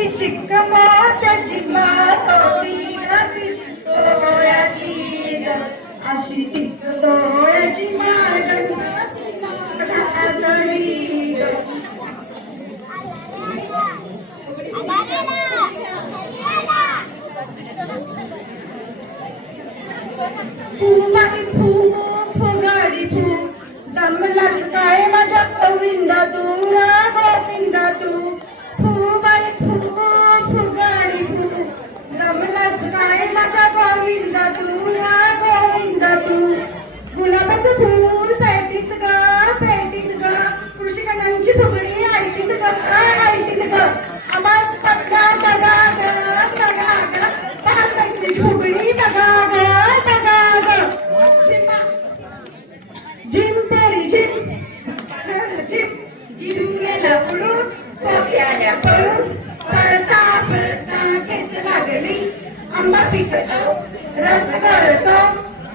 ती चिक्क मोत्याची मात अशी तिच डोळ्याची माळ.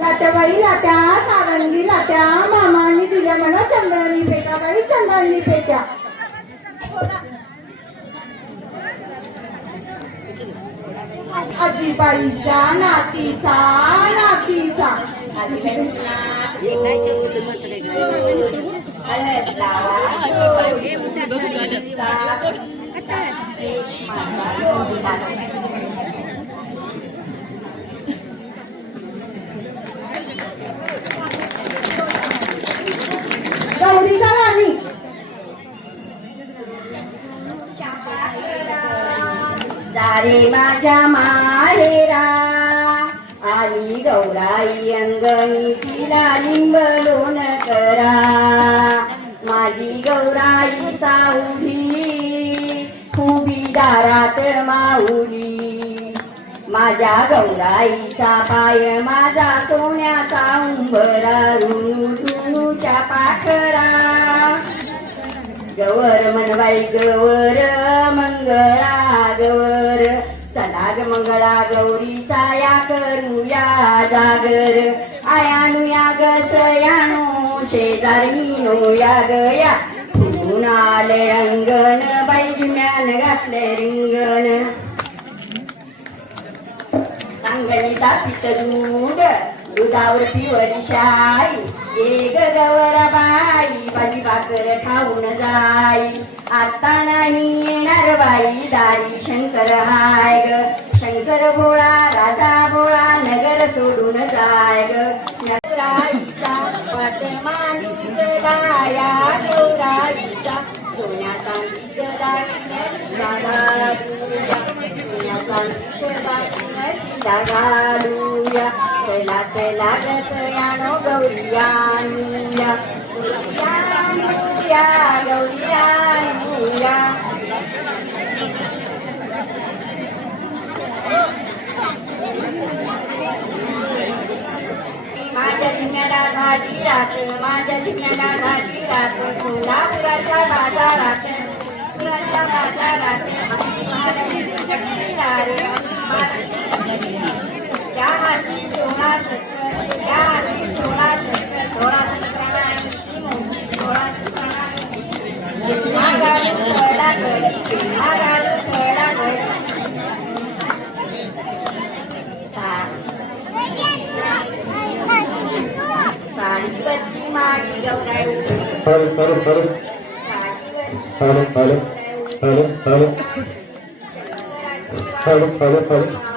लाट्याबाई लाट्या सारंगी लाट्या मामानी दिल्या मला चंदनी पेट्या बाई चंदनी पेट्या आजीबाईच्या नातीचा नातीचा. गौरीचा राणी माझ्या माहेरा आली गौराई अंगणी तिला लिंब लोण करा. माझी गौराई साऊ दारात माऊली. माझ्या गौराईचा पाय माझा सोन्याचा उंबरा रुणू धुनूच्या पाखरा. गवर मनवाई गवर मंगळा गवर चला ग मंगळा गौरीचा या करूया जागर. आयानु या ग सयानो शेजारी नो या गया. आले अंगण बाई जुन्यान घातले रिंगण. सांगलीचा पिठ दूध दुधावर पिवरी शाई एक गवर बाई भाजी भाकर खाऊन जाई. आता नाही येणार बाई दारी शंकर हाय ग. शंकर भोळा राजा भोळा नगर सोडून जाय ग. नगराईचा घालूया चला चला गसयानो गौरियानुया गौरियानुया गौरियानुया माझ्या जिम्याला झाली रात माझ्या जिम्याला झाली रात सोलापुराच्या बाजारात पुराच्या बाजारात Pardon, pardon, pardon. Pardon, pardon, pardon, pardon. Pardon, pardon, pardon.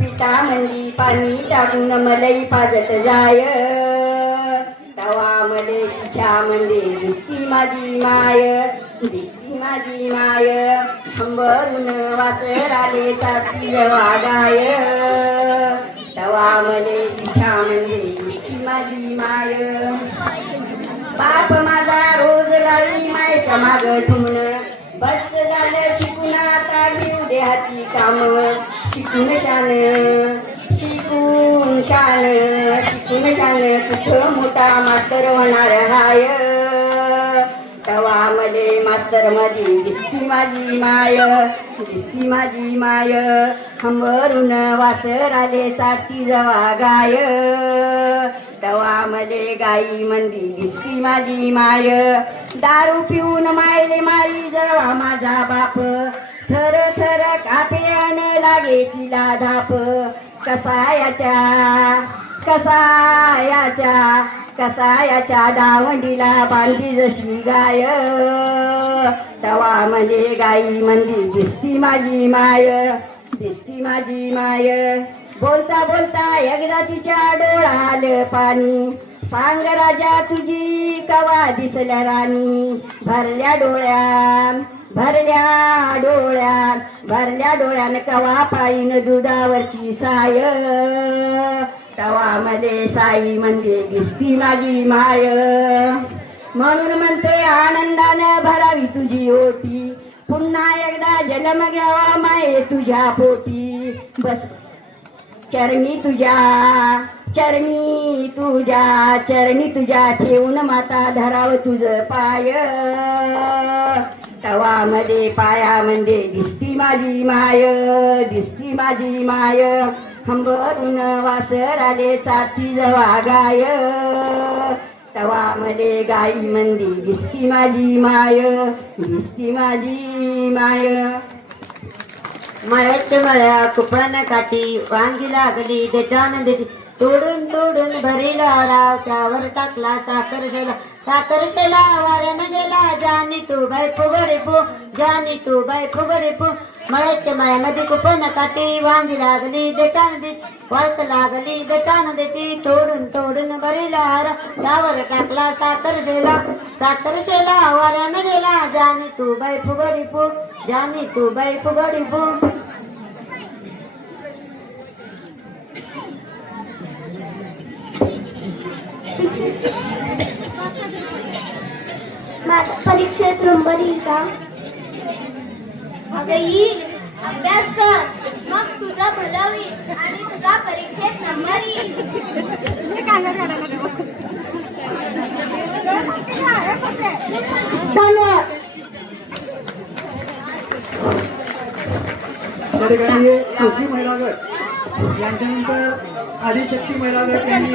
पिता मंदी पाणी टाकून मलई पाजत जाय. तवा मले इच्छा म्हणजे दिसती माझी माय दिसती माझी माय. अंबरून वासर आले चाटी वागाय. तवा मले इच्छा म्हणजे मंदी दिसती माझी माय. बाप माझा रोज लावी मायच्या माग ठेवून. बस झालं शिकून आता घेऊ दे हाती काम. शिकून शान शिकून शान शिकून शान. कुठं मोठा मास्तर होणार हाय? तर मास्तर माझी दिसती माझी माय दिसती माझी माय. हंबरून वासर आले चाटी जवा गाय. तवा मले गाई मंदी दिसती माझी माय. दारू पिऊन मायले मारी जवा माझा बाप. थर थर कापे लागे तिला धाप. कसायाच्या कसायाच्या कसायाच्या दावंडीला बांधली जशी गाय. तवा म्हणजे गाई म्हणजे दिसती माझी माय दिसती माझी माय. बोलता बोलता एकदा तिच्या डोळाल पाणी. सांग राजा तुझी कवा दिसल्या राणी? भरल्या डोळ्या भरल्या डोळ्या भरल्या डोळ्यान कवा पायीन दुधावरची साय? तवा मले साई म्हणजे दिसती माझी माय. म्हणून म्हणते आनंदानं भरावी तुझी ओटी. पुन्हा एकदा जन्म घ्यावा माये तुझ्या पोटी. बस. चरणी तुझ्या चरणी तुझ्या चरणी तुझ्या ठेवून माता धराव तुझ पाय. तवामध्ये पायामध्ये म्हणजे दिसती माझी माय दिसती माझी माय. हंबरून वासर आले जवा गाय तवा मले गाई मंदी दिसती माझी माय दिसती माझी माय. मळ्याच्या मळ्या कुपन काठी वांगी लागली देठान तोडून तोडून भरेला राव त्यावर टाकला साखर शेला. सातर्षेला शेला वाऱ्यानं गेला जानी तू बाय फुगडे पो जानी तू बाय फुगडे पो मळ्याच्या मायामध्ये कुपन काटी वांगी लागली देतान दे वाळत लागली देतान देती तोडून तोडून भरीला हार. त्यावर टाकला साखर शेला साखर शेला वाऱ्यानं गेला जानी तू बाय फुगडी पो जानी तू बाय फुगडी पो माझ्या परीक्षेत नंबर येईल का? अगं येईल अभ्यास कर. मग तुझं भलं होईल आणि तुझा परीक्षेत नंबर येईल. त्या ठिकाणी कृषी महिला गट यांच्यानंतर आदिशक्ती महिला गट यांनी